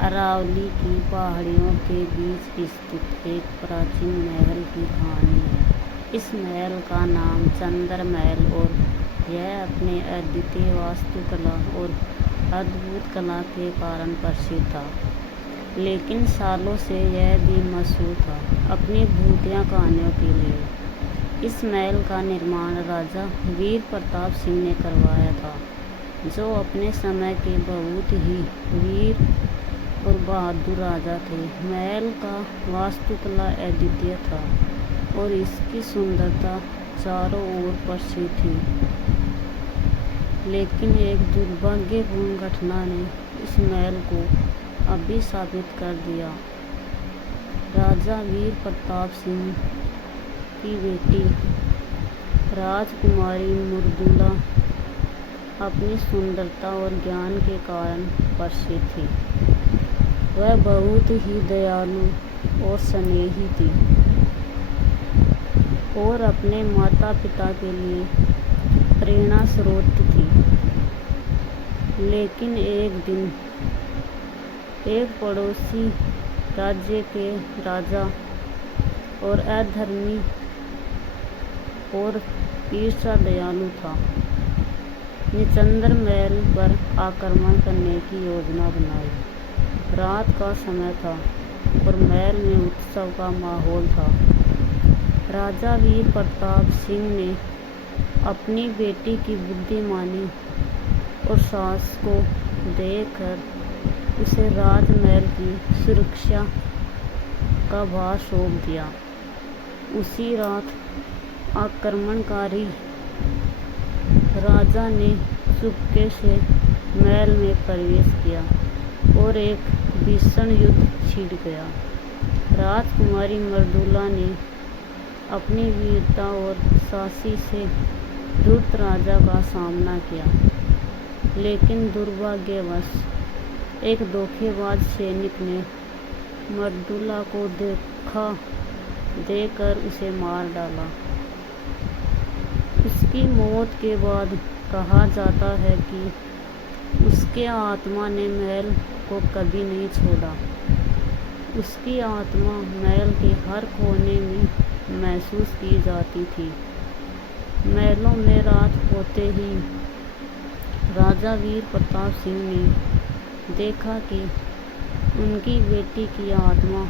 अरावली की पहाड़ियों के बीच स्थित एक प्राचीन महल की कहानी है। इस महल का नाम चंद्र महल और यह अपने अद्वितीय वास्तुकला और अद्भुत कला के कारण प्रसिद्ध था। लेकिन सालों से यह भी मशहूर था अपनी भूतिया कहानियों के लिए। इस महल का निर्माण राजा वीर प्रताप सिंह ने करवाया था, जो अपने समय के बहुत ही वीर और बहादुर राजा थे। महल का वास्तुकला अद्वितीय था और इसकी सुंदरता चारों ओर प्रसिद्ध थी। लेकिन एक दुर्भाग्यपूर्ण घटना ने इस महल को अभिशापित कर दिया। राजा वीर प्रताप सिंह की बेटी राजकुमारी मृदुला अपनी सुंदरता और ज्ञान के कारण प्रसिद्ध थी। वह बहुत ही दयालु और स्नेही थी और अपने माता पिता के लिए प्रेरणा स्रोत थी। लेकिन एक दिन एक पड़ोसी राज्य के राजा और अधर्मी और ईर्ष्या दयालु था ने चंद्र महल पर आक्रमण करने की योजना बनाई। रात का समय था और महल में उत्सव का माहौल था। राजा वीर प्रताप सिंह ने अपनी बेटी की बुद्धिमानी और साहस को देखकर उसे राजमहल की सुरक्षा का भार सौंप दिया। उसी रात आक्रमणकारी राजा ने चुपके से महल में प्रवेश किया और एक भीषण युद्ध छिड़ गया। राजकुमारी मृदुला ने अपनी वीरता और साहसी से धूर्त राजा का सामना किया, लेकिन दुर्भाग्यवश एक धोखेबाज सैनिक ने मृदुला को धोखा देकर उसे मार डाला। उसकी मौत के बाद कहा जाता है कि उसके आत्मा ने महल को कभी नहीं छोड़ा। उसकी आत्मा महल के हर कोने में महसूस की जाती थी। महलों में रात होते ही राजा वीर प्रताप सिंह ने देखा कि उनकी बेटी की आत्मा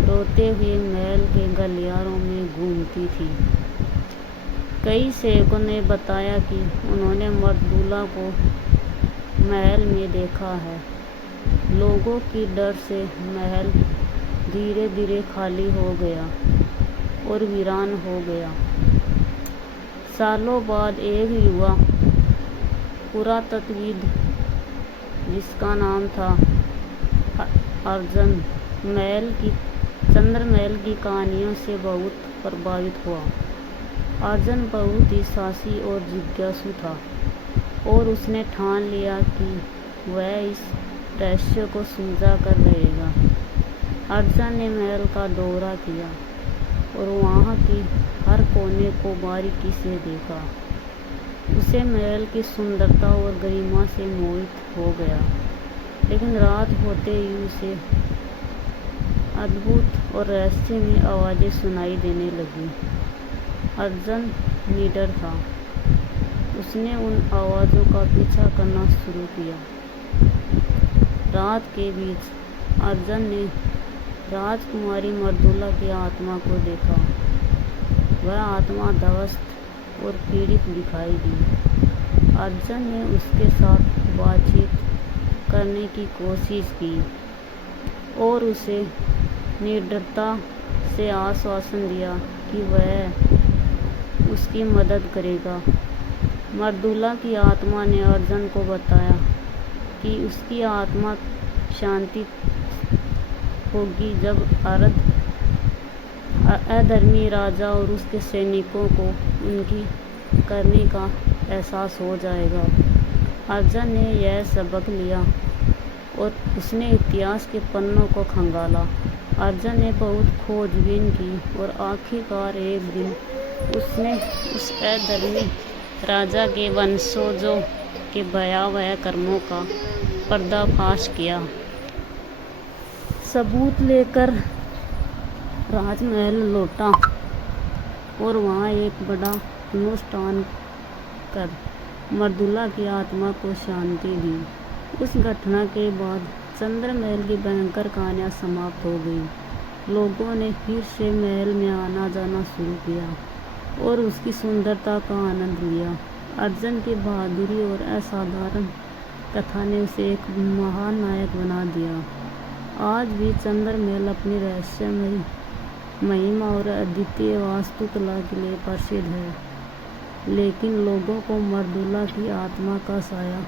रोते हुए महल के गलियारों में घूमती थी। कई सेवकों ने बताया कि उन्होंने मृदुला को महल में देखा है। लोगों की डर से महल धीरे धीरे खाली हो गया और वीरान हो गया। सालों बाद एक युवा पुरातत्वविद जिसका नाम था अर्जुन चंद्र महल की कहानियों से बहुत प्रभावित हुआ। अर्जुन बहुत ही साहसी और जिज्ञासु था और उसने ठान लिया कि वह इस रहस्य को सुलझा कर रहेगा। अर्जुन ने महल का दौरा किया और वहाँ की हर कोने को बारीकी से देखा। उसे महल की सुंदरता और गरिमा से मोहित हो गया। लेकिन रात होते ही उसे अद्भुत और रहस्यमय आवाज़ें सुनाई देने लगी। अर्जुन निडर था। उसने उन आवाज़ों का पीछा करना शुरू किया। रात के बीच अर्जुन ने राजकुमारी मृदुला की आत्मा को देखा। वह आत्मा ध्वस्त और पीड़ित दिखाई दी। अर्जुन ने उसके साथ बातचीत करने की कोशिश की और उसे निडरता से आश्वासन दिया कि वह उसकी मदद करेगा। मृदुला की आत्मा ने अर्जुन को बताया कि उसकी आत्मा शांति होगी जब अधर्मी राजा और उसके सैनिकों को उनकी करने का एहसास हो जाएगा। अर्जुन ने यह सबक लिया और उसने इतिहास के पन्नों को खंगाला। अर्जुन ने बहुत खोजबीन की और आखिरकार एक दिन उसने उस अधर्मी राजा के वंशजों के भयावह कर्मों का पर्दाफाश किया। सबूत लेकर राजमहल लौटा और वहाँ एक बड़ा अनुष्ठान कर मृदुला की आत्मा को शांति दी। उस घटना के बाद चंद्रमहल की भयंकर कहानियाँ समाप्त हो गई। लोगों ने फिर से महल में आना जाना शुरू किया और उसकी सुंदरता का आनंद लिया। अर्जुन की बहादुरी और असाधारण कथा ने उसे एक महान नायक बना दिया। आज भी चंद्रमहल अपनी रहस्यमयी महिमा और अद्वितीय वास्तुकला के लिए प्रसिद्ध है, लेकिन लोगों को मृदुला की आत्मा का साया